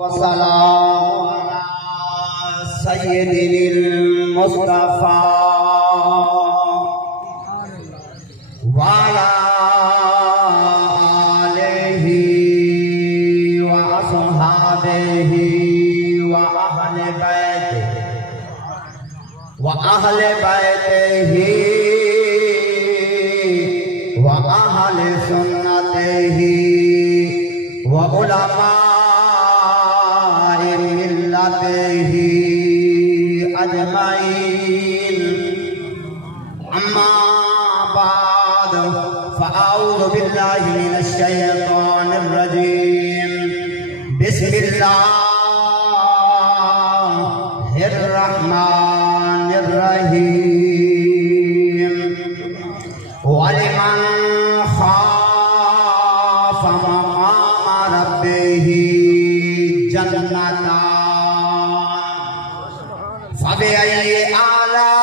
وسلام على سيدنا المصطفى وعلى آله وأصحابه وأهل بيته وأهل سنته وعلماء ملته أجمعين. أما بعد فأعوذ بالله من الشيطان الرجيم. بسم الله الرحمن الرحيم. ولمن خاف مقام ربه جنتان فبأي آلاء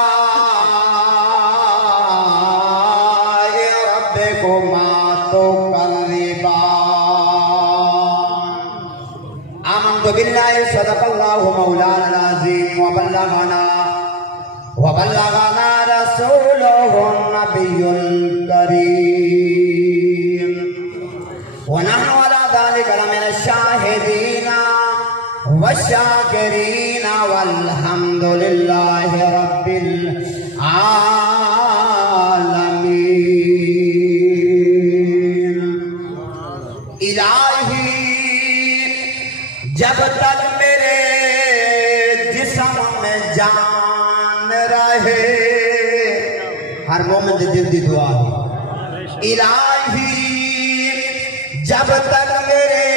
ربكما تكذبان. آمنت بالله صدق الله مولانا العظيم وبلغنا رسوله النبي الكريم ونحن على ذلك لمن الشاهدين والشاكرين والحمد لله رب العالمين. الہی جب تک میرے جسم میں جان رہے، ہر مومن دے دل دی دعا ہے. الہی جب تک میرے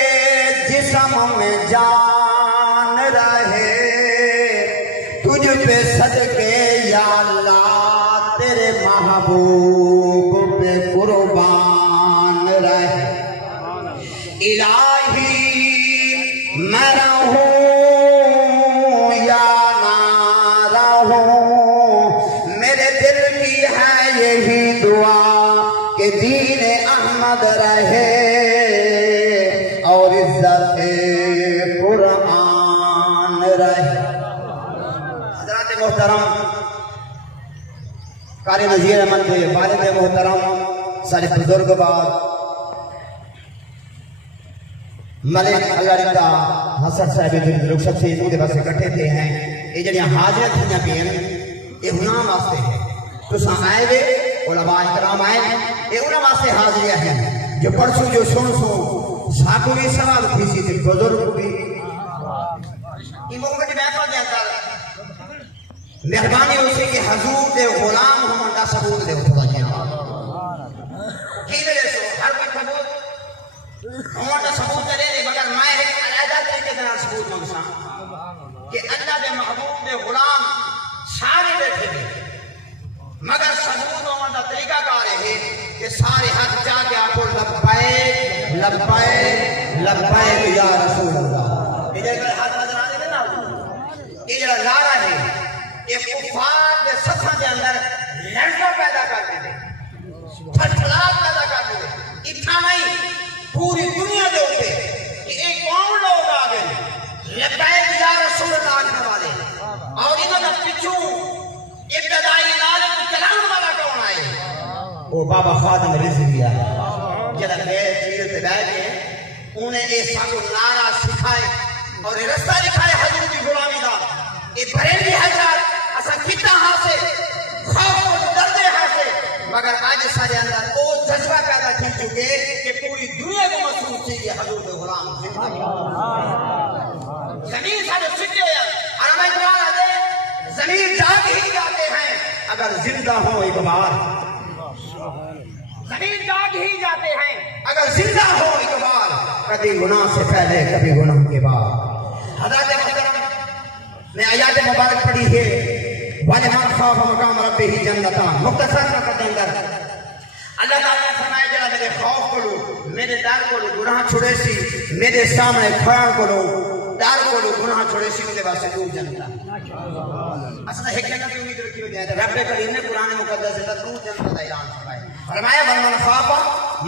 جسم میں جان رہے، تجھ پہ صدقے یا اللہ تیرے محبوب پہ قربان رہے. الہی میں رہوں یا نہ رہوں، میرے دل کی ہے یہی دعا کہ دین احمد رہے اور عزت قرآن رہے. حضرات محترم، قاری نذیر احمد کے والد محترم، سارے بزرگ بار ملک اللہ رکھتا حسن صاحب رخصت سے انہوں کے پاس اکٹھے تھے ہیں. یہ جنہیں حاضرت تھیں پین یہ ہنام واسطے ہیں. تو ساں آئے ہوئے علماء اکرام آئے ہیں، یہ انہوں واسطے حاضریہ ہیں جو پڑھسو جو سنسو ساکو بھی سوال تھی سی تھی بزرگ بھی. یہ موقع کی محفل دے اندر مہربانی اسی کہ حضور دے غلام ہمیں کا ثبوت دے اٹھا جائیں. کی دے سو ہر کوئی ثبوت ہمیں کا ثبوت دے دے، مگر میں ایک علیحدہ طریقے سے ثبوت مانگتا کہ اللہ دے محبوب دے غلام سارے بیٹھے دے، مگر ثبوت ہمیں کا طریقہ کار ہے کہ سارے حق جا کے آپ کو لبائک لبائک لبائک یا رسول اللہ. یہ جگہ ہاتھ نظر آنے میں نا یہ جگہ نعرہ ہے، یہ کفار دے سطح دے اندر لڑکا پیدا کرتے دے، پھٹلاک پیدا کرتے دے. اتنا نہیں، پوری دنیا دے ہوتے کہ ایک کون لوگ آگئے لبائک یا رسول اللہ آنے والے، اور انہوں نے پچھو ابتدائی نعرے کو چلانے والا کون آئے؟ وہ بابا خادم رضویہ ہے. جب غیر چیز پہ بیٹھے انہیں ایسا کو نعرہ سکھائے اور رستہ دکھائے حضور کی غلامی دا. یہ بریلی حضرات اسا کتنا ہاسے خوف و دردے ہاسے، مگر آج سارے اندر وہ جذبہ پیدا کر چکے کہ پوری دنیا کو محسوس سے یہ حضور کے غلام زمین سارے سکے ہیں. علامہ اقبال آتے زمین جاگ ہی جاتے ہیں اگر زندہ ہو اقبال، زمین جاگ ہی جاتے ہیں اگر زندہ ہو اقبال، کبھی گناہ سے پہلے کبھی گناہ کے بعد. حضرت محترم نے آیات مبارک پڑھی ہے وَلِمَنْ خَافَ مَقَامَ رَبِّهِ جَنَّتَانِ. مختصر وقت کے اندر اللہ تعالیٰ نے فرمایا جلا میرے خوف کرو، میرے ڈر کرو، گناہ چھوڑے سی میرے سامنے کھڑا کرو، ڈر کرو، گناہ چھوڑے سی میرے واسطے دور جنتا. اصلا ایک جگہ کی امید رکھی ہوئی ہے رب کریم نے قرآن مقدس سے دور جنتا کا اعلان فرمایا. فرمایا وَلِمَنْ خَافَ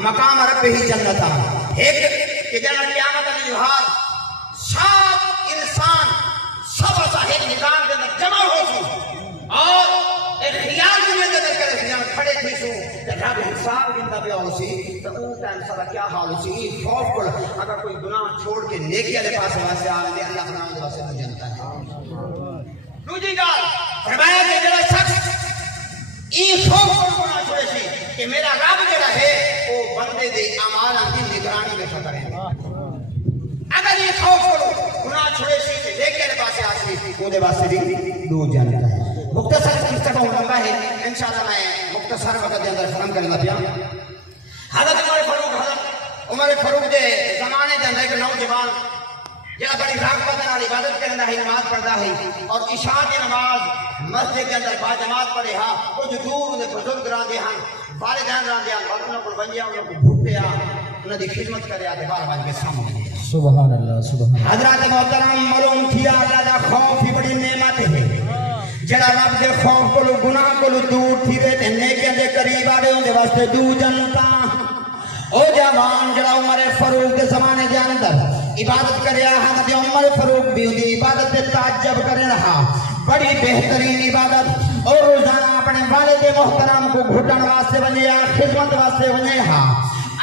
مَقَامَ رَبِّهِ جَنَّتَانِ. ایک کہ جنت قیامت علی جہاد اور ایک خیال دنیا کے اندر کرے خیال کھڑے تھی سو رب حساب گندا پیا ہو سی تو اون ٹائم سارا کیا حال ہو سی خوف کو اگر کوئی گناہ چھوڑ کے نیکی والے پاس واسطے آوے اللہ بنا دے واسطے تو جانتا ہے دوسری گل فرمایا کہ جڑا شخص این خوف کو گناہ چھوڑے سی کہ میرا رب جڑا ہے وہ بندے دے اعمالاں دی نگرانی بیٹھا کرے اگر یہ خوف کو گناہ چھوڑے سی تے نیکی والے پاس آسی او دے واسطے بھی دور جانتا ہے مختصر مصطفیٰ لمبا ہے انشاءاللہ میں مختصر وقت کے اندر ختم کرنا پیا حضرت عمر فاروق دے زمانے کے اندر ایک نوجوان جہاں بڑی راغبت نال عبادت کرنا ہے نماز پڑھتا ہے اور عشاء کی نماز مسجد کے اندر باجماعت پڑھے ہاں کچھ دور دے بزرگ راندے ہیں والدین راندے ہیں انہاں کول ونجیا انہاں کو بھٹے آ انہاں دی خدمت کرے آ تے بار بار کے سامنے سبحان اللہ سبحان اللہ حضرات محترم معلوم کیا اللہ دا خوف ہی بڑی نعمت ہے جڑا رب دے خوف کو گناہ کو دور تھی وے تے نیکیاں دے قریب آوے اون دے واسطے دور جنتا او جوان جڑا عمر فاروق دے زمانے دے اندر عبادت کریا حضرت عمر فاروق بھی دی عبادت تے تعجب کرے رہا بڑی بہترین عبادت اور روزانہ اپنے والد محترم کو گھٹن واسطے ونجیا خدمت واسطے ونجیا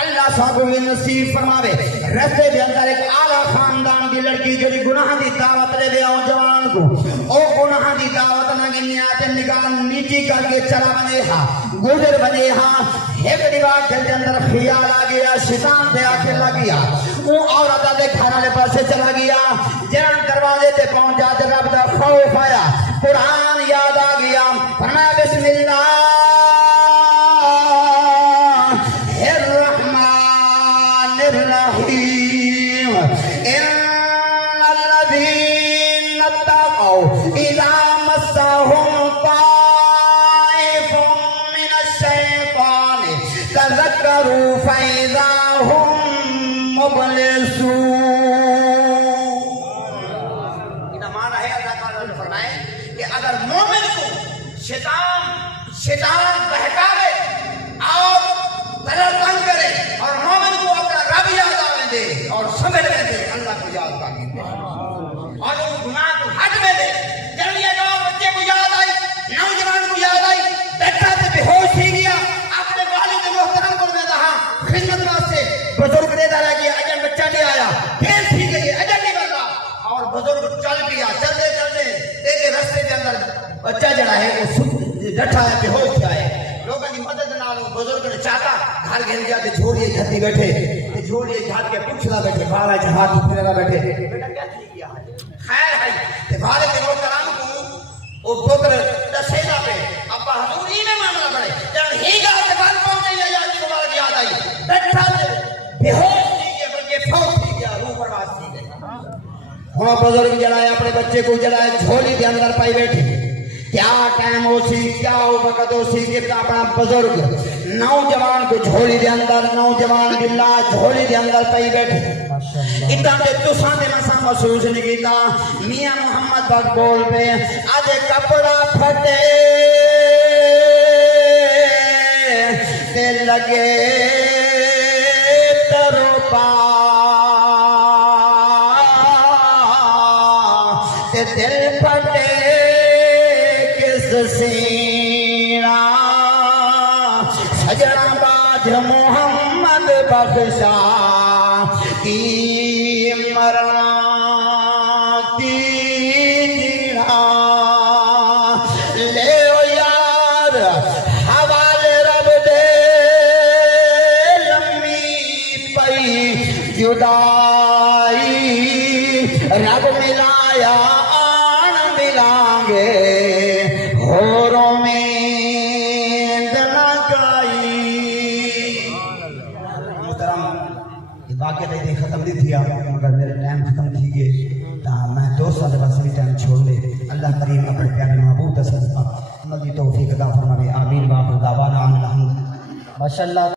اللہ صاحب کو نصیب فرماوے رستے دے اندر ایک اعلی خاندان دی لڑکی جو گناہ دی دعوت لے وے جوان کو او گناہ دی دعوت نہ گنیا تے نگاہ نیچی کر کے چلا بنے ہا گزر بنے ہا ایک دیوار دل دے اندر خیال آ گیا شیطان دے آ کے لگ گیا او عورت دے گھر والے پاسے چلا گیا جان دروازے تے پہنچا تے رب دا خوف آیا قرآن یاد آ گیا فرمایا بسم اللہ الرحیم ان الذین اتقوا اذا مسهم طائف من الشیطان تذکروا فاذا هم مبلسون یہ معنی ہے اللہ تعالیٰ نے فرمائے کہ اگر مومن کو شیطان بہکاوے اور تنگ کرے اور مومن کو اپنا رب یاد آنے دے اور سمجھ میں دے اللہ کو یاد کرنے دے اور وہ گناہ کو ہٹ میں دے جلدی جاؤ بچے کو یاد آئی نوجوان کو یاد آئی بیٹھا تے بے ہوش ہی گیا اپنے والد محترم کو میں رہا خدمت واسطے بزرگ نے دارا گیا اجن بچہ نہیں آیا پھر تھی گئی اجن نہیں بنلا اور بزرگ چل گیا چلتے چلتے ایک رستے کے اندر بچہ جڑا ہے وہ ڈٹھا ہے بے ہوش آئے لوگوں کی مدد نال بزرگ نے چاہتا گھر گھر گیا تے جھوڑیے جھتی بیٹھے تے جھوڑیے جھات کے پوچھنا بیٹھے بارا جہات پھرنا بیٹھے بیٹا کیا تھی گیا خیر ہے تے بارے تے محترم کو او پتر دسینا پہ ابا حضور ہی نے معاملہ بڑے جب ہی گا تے بال پہنچے یا یاد مبارک یاد آئی بیٹھا تے بے ہوش تھی گیا بلکہ فوت تھی گیا روح پرواز تھی گئی ہن بزرگ جڑا ہے اپنے بچے کو جڑا ہے جھولی دے اندر پائی بیٹھے کیا ٹائم ہو سی کیا وقت ہو سی کہ اپنا بزرگ نوجوان کو جھولی دے اندر نوجوان بلا جھولی دے اندر پئی بیٹھے اتنا دے تساں دے مسا محسوس نہیں کیتا میاں محمد بات بول پہ آج کپڑا پھٹے تے لگے تروپا تے دل پھٹے سینا سجنا باج محمد بخشا کی مرنا تیرا لے او یار حوالے رب دے لمبی پئی جدائی رب ملایا آن ملائیں گے ہوروں میں دنا کائی محترم یہ واقعہ دے ختم نہیں تھی مگر میرے ٹائم ختم تھی گئے تا میں دوستوں سے بس بھی ٹائم چھوڑ دے اللہ کریم اپنے پیارے محبوب کا صدقہ عمل کی توفیق عطا فرمائے آمین واخر دعوانا الحمدللہ ماشاءاللہ